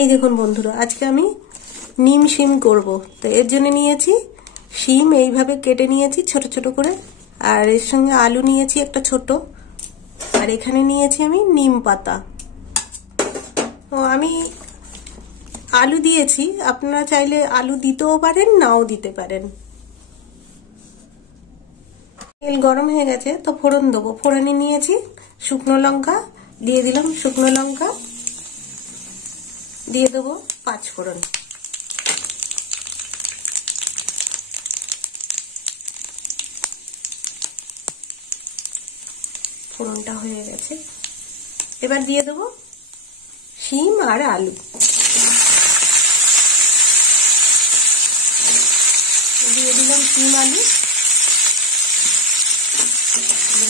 এই দেখুন বন্ধুরা, আজকে আমি নিম শিম করব। তো এর জন্য নিয়েছি শিম, এইভাবে কেটে নিয়েছি ছোট ছোট করে, আর এর সঙ্গে আলু নিয়েছি একটা ছোট, আর এখানে নিয়েছি আমি নিম পাতা। তো আমি আলু দিয়েছি, আপনারা চাইলে আলু দিতেও পারেন, নাও দিতে পারেন। তেল গরম হয়ে গেছে, তো ফোড়ন দেবো। ফোড়নে নিয়েছি শুকনো লঙ্কা, দিয়ে দিলাম শুকনো লঙ্কা, দিয়ে দেবো 5 ফোড়ন। ফোড়নটা হয়ে গেছে, এবার দিয়ে দেবো শিম আর আলু। দিয়ে দিলাম শিম আলু,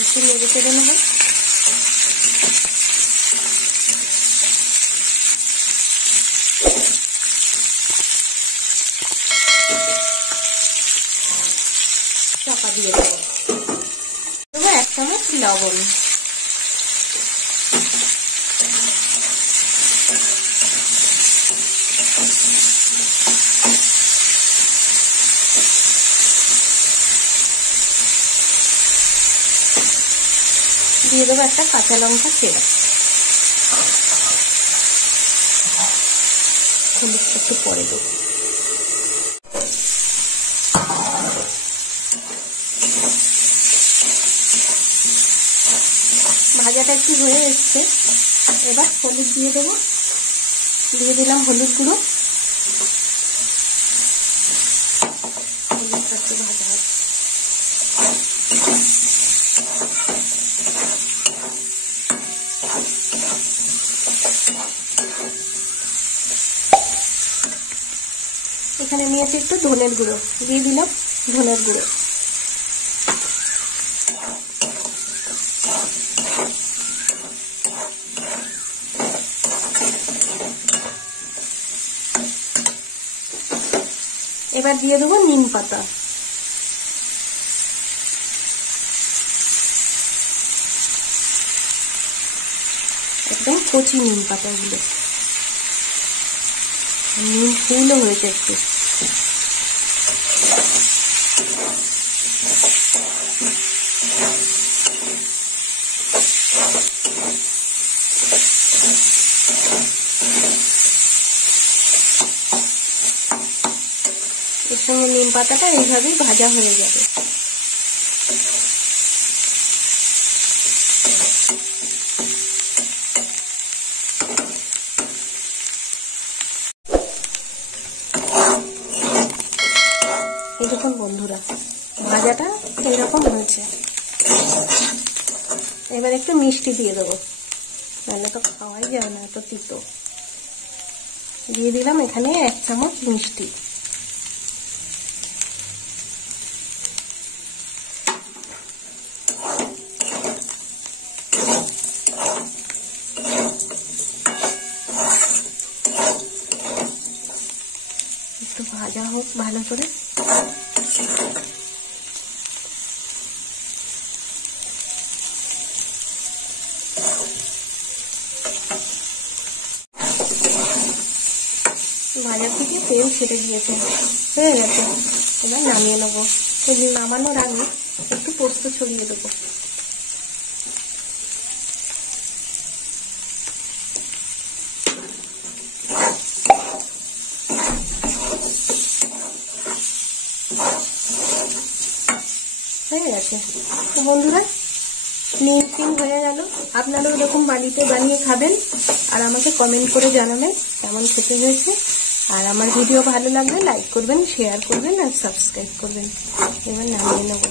একটু নেড়ে চেড়ে নেবো। চাপা দিয়ে দেবো। 1 চামচ লবণ, দিয়ে দেবো একটা কাঁচা লঙ্কা চেরা, হলুদটা একটু পরে দেবো। ভাজাটা একটু হয়ে এসছে, এবার হলুদ দিয়ে দেবো। দিয়ে দিলাম হলুদ গুঁড়ো, হলুদটা একটু ভাজা হবে। এখানে নিয়েছি একটু ধনের গুঁড়ো, দিয়ে দিলাম ধনের গুঁড়ো। এবার দিয়ে দেবো নিম পাতা, একদম কচি নিম পাতা গুলো, নিম ফুলও হয়েছে একটু। এর সঙ্গে নিম পাতাটা এইভাবেই ভাজা হয়ে যাবে। এই দেখুন বন্ধুরা, ভাজাটা এইরকম হয়েছে। এবার একটু মিষ্টি দিয়ে দেবো, নাহলে তো খাওয়াই যাবে না, এত তিতো। দিয়ে দিলাম এখানে 1 চামচ মিষ্টি। একটু ভাজা হোক ভালো করে। ভাজার থেকে তেল ছেড়ে দিয়েছে, হয়ে গেছে। এবার নামিয়ে নেবো। নামানোর আগে একটু পোস্ত ছড়িয়ে দেবো। হয়ে গেছে। তো বন্ধুরা, নিম শিম হয়ে গেল। আপনারাও এরকম বাড়িতে বানিয়ে খাবেন, আর আমাকে কমেন্ট করে জানাবেন কেমন খেতে হয়েছে। আর আমার ভিডিও ভালো লাগলে লাইক করবেন, শেয়ার করবেন আর সাবস্ক্রাইব করবেন। এবার নামিয়ে নেব।